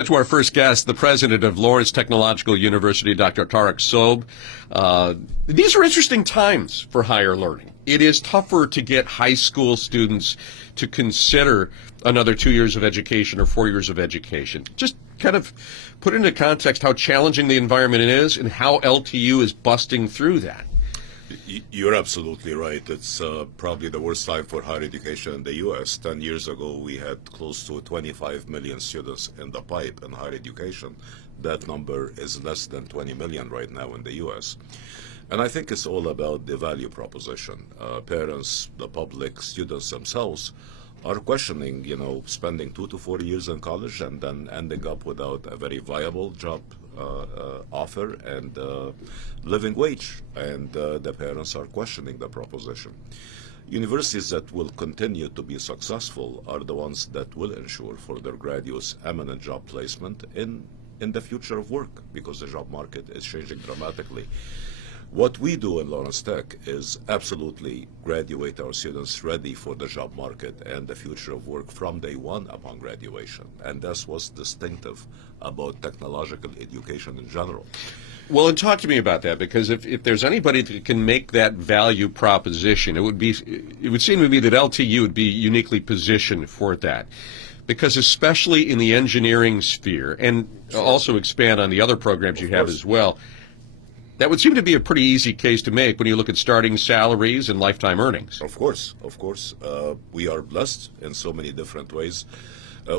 To our first guest, the president of Lawrence Technological University, Dr. Tarek Sobh. These are interesting times for higher learning. It is tougher to get high school students to consider another 2 years of education or 4 years of education. Just kind of put into context how challenging the environment is and how LTU is busting through that. You're absolutely right. It's probably the worst time for higher education in the U.S. 10 years ago, we had close to 25 million students in the pipe in higher education. That number is less than 20 million right now in the U.S. And I think it's all about the value proposition. Parents, the public, students themselves are questioning, spending 2 to 4 years in college and then ending up without a very viable job offer and living wage, and the parents are questioning the proposition. Universities that will continue to be successful are the ones that will ensure for their graduates eminent job placement in the future of work, because the job market is changing dramatically. What we do in Lawrence Tech is absolutely graduate our students ready for the job market and the future of work from day one upon graduation. And that's what's distinctive about technological education in general. Well, and talk to me about that, because if there's anybody that can make that value proposition, it would seem to me that LTU would be uniquely positioned for that. Because especially in the engineering sphere, and also expand on the other programs you have as well, that would seem to be a pretty easy case to make when you look at starting salaries and lifetime earnings. Of course. We are blessed in so many different ways.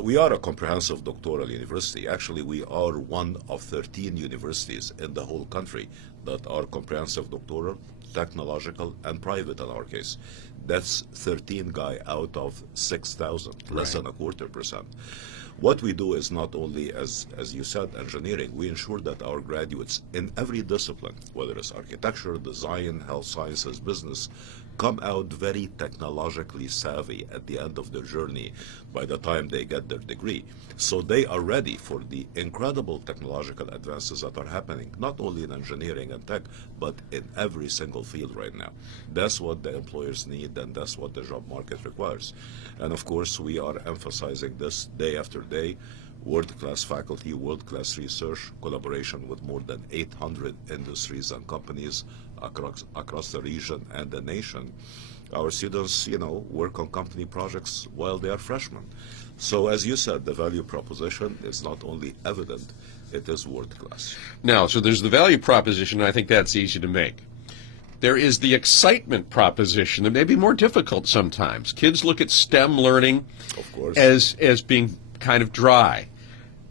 We are a comprehensive doctoral university. Actually, we are one of 13 universities in the whole country that are comprehensive doctoral, technological, and private in our case. That's 13 guy out of 6,000, less than 0.25%. What we do is not only, as you said, engineering. We ensure that our graduates in every discipline, whether it's architecture, design, health sciences, business, come out very technologically savvy at the end of their journey by the time they get their degree. So they are ready for the incredible technological advances that are happening, not only in engineering and tech, but in every single field right now. That's what the employers need, and that's what the job market requires. And of course, we are emphasizing this day after day. World-class faculty, world-class research, collaboration with more than 800 industries and companies across the region and the nation. Our students, work on company projects while they are freshmen. So as you said, the value proposition is not only evident, it is world-class. Now, so there's the value proposition, and I think that's easy to make. There is the excitement proposition that may be more difficult sometimes. Kids look at STEM learning, of course, as being kind of dry.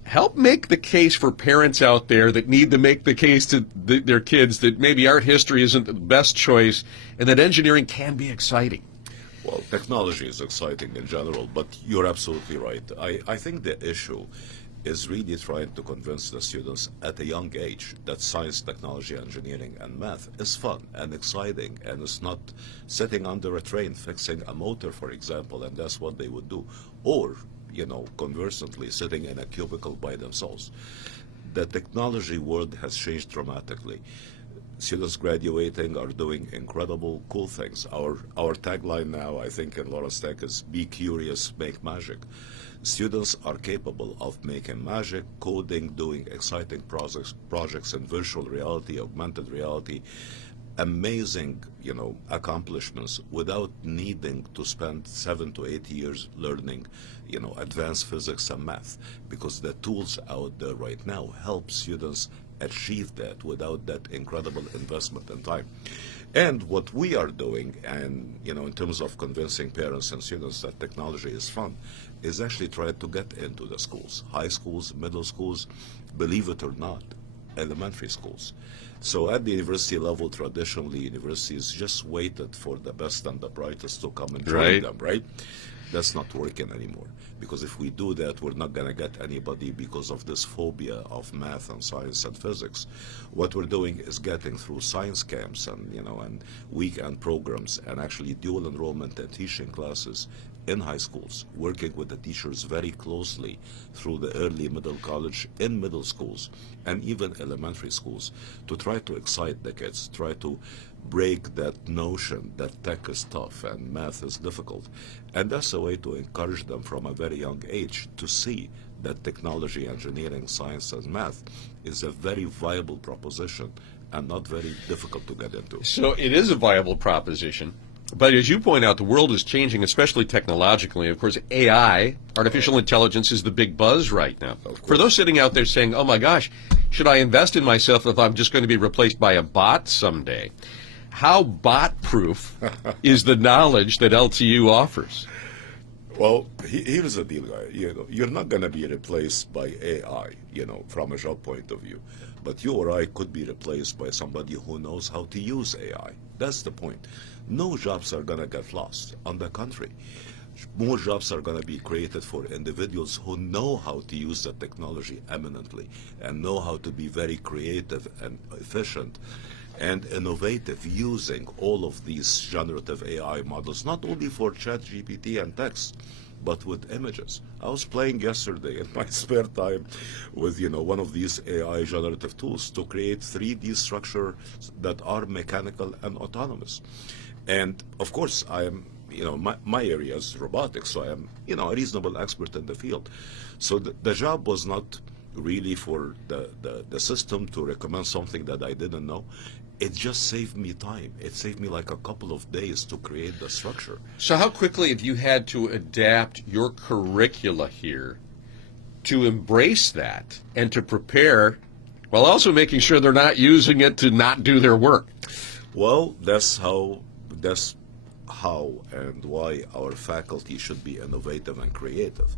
Help make the case for parents out there that need to make the case to their kids that maybe art history isn't the best choice and that engineering can be exciting. Well, technology is exciting in general, but you're absolutely right. I think the issue is really trying to convince the students at a young age that science, technology, engineering, and math is fun and exciting, and it's not sitting under a train fixing a motor, for example, and that's what they would do. Or conversely, sitting in a cubicle by themselves. The technology world has changed dramatically. Students graduating are doing incredible, cool things. Our tagline now, I think, in Lawrence Tech is "Be curious, make magic." Students are capable of making magic, coding, doing exciting projects in virtual reality, augmented reality, amazing, accomplishments without needing to spend 7 to 8 years learning, advanced physics and math, because the tools out there right now help students achieve that without that incredible investment in time. And what we are doing, and in terms of convincing parents and students that technology is fun, is actually try to get into the schools, high schools, middle schools, believe it or not, elementary schools. So at the university level, traditionally, universities just waited for the best and the brightest to come and join them, right? That's not working anymore. Because if we do that, we're not going to get anybody because of this phobia of math and science and physics. What we're doing is getting through science camps and, and weekend programs and actually dual enrollment and teaching classes in high schools, working with the teachers very closely through the early middle college, in middle schools, and even elementary schools, to try to excite the kids, try to break that notion that tech is tough and math is difficult. And that's a way to encourage them from a very young age to see that technology, engineering, science, and math is a very viable proposition and not very difficult to get into. So it is a viable proposition. But as you point out, the world is changing, especially technologically. Of course, AI, artificial intelligence, is the big buzz right now. For those sitting out there saying, oh my gosh, should I invest in myself if I'm just going to be replaced by a bot someday? How bot-proof is the knowledge that LTU offers? Well, here's the deal, guy. You're not going to be replaced by AI, from a job point of view. But you or I could be replaced by somebody who knows how to use AI. That's the point. No jobs are going to get lost. On the contrary, more jobs are going to be created for individuals who know how to use the technology eminently and know how to be very creative and efficient and innovative using all of these generative AI models, not only for ChatGPT and text, but with images. I was playing yesterday in my spare time with, one of these AI generative tools to create 3D structures that are mechanical and autonomous. And of course, I am, my area is robotics, so I am, a reasonable expert in the field. So the job was not really for the system to recommend something that I didn't know. It just saved me time. It saved me like a couple of days to create the structure. So how quickly have you had to adapt your curricula here to embrace that and to prepare while also making sure they're not using it to not do their work? Well, that's how and why our faculty should be innovative and creative.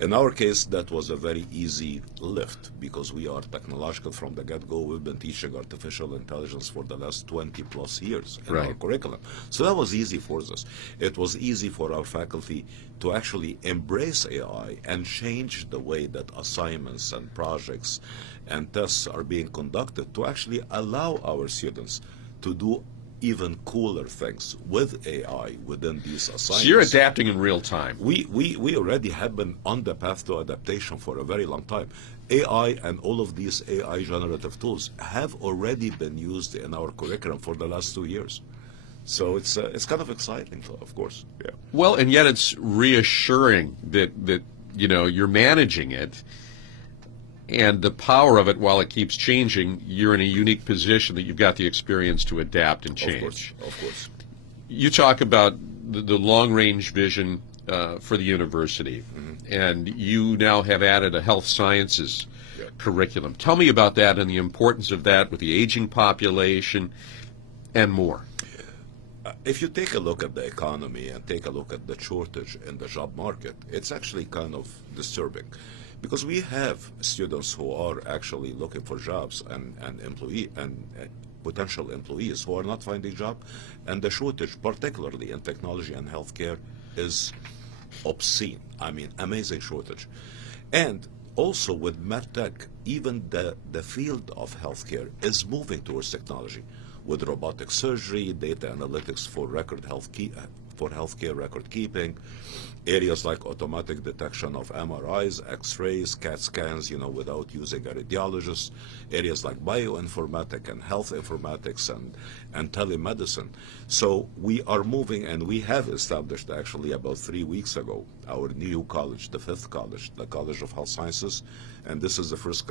In our case, that was a very easy lift because we are technological from the get-go. We've been teaching artificial intelligence for the last 20 plus years in our curriculum. So that was easy for us. It was easy for our faculty to actually embrace AI and change the way that assignments and projects and tests are being conducted to actually allow our students to do even cooler things with AI within these assignments. So you're adapting in real time. We already have been on the path to adaptation for a very long time. AI and all of these AI generative tools have already been used in our curriculum for the last 2 years. So it's kind of exciting, of course. Yeah. Well, and yet it's reassuring that you're managing it. And the power of it, while it keeps changing, you're in a unique position that you've got the experience to adapt and change. Of course. You talk about the long-range vision for the university, and you now have added a health sciences curriculum. Tell me about that and the importance of that with the aging population and more. If you take a look at the economy and take a look at the shortage in the job market, it's actually kind of disturbing. Because we have students who are actually looking for jobs and potential employees who are not finding job, and the shortage, particularly in technology and healthcare, is obscene. I mean, amazing shortage. And also with medtech, even the field of healthcare is moving towards technology, with robotic surgery, data analytics for healthcare record keeping, areas like automatic detection of MRIs, X-rays, CAT scans, without using a radiologist, areas like bioinformatics and health informatics and telemedicine. So we are moving, and we have established actually about 3 weeks ago our new college, the 5th college, the College of Health Sciences, and this is the first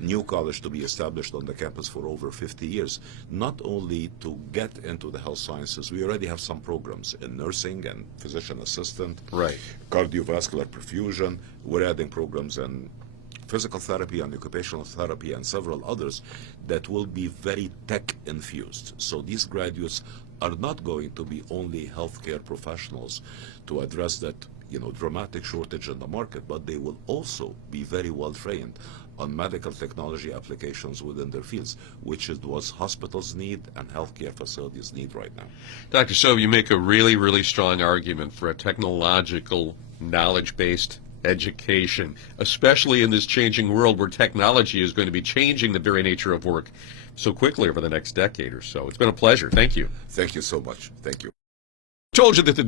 new college to be established on the campus for over 50 years, not only to get into the health sciences. We already have some programs in nursing and physician assistant, cardiovascular perfusion. We're adding programs in physical therapy and occupational therapy and several others that will be very tech infused. So these graduates are not going to be only healthcare professionals to address that dramatic shortage in the market, but they will also be very well trained on medical technology applications within their fields, which is what hospitals need and healthcare facilities need right now. Dr. Sobh, you make a really, really strong argument for a technological, knowledge-based education, especially in this changing world where technology is going to be changing the very nature of work so quickly over the next decade or so. It's been a pleasure. Thank you. Thank you so much. Thank you. Told you that the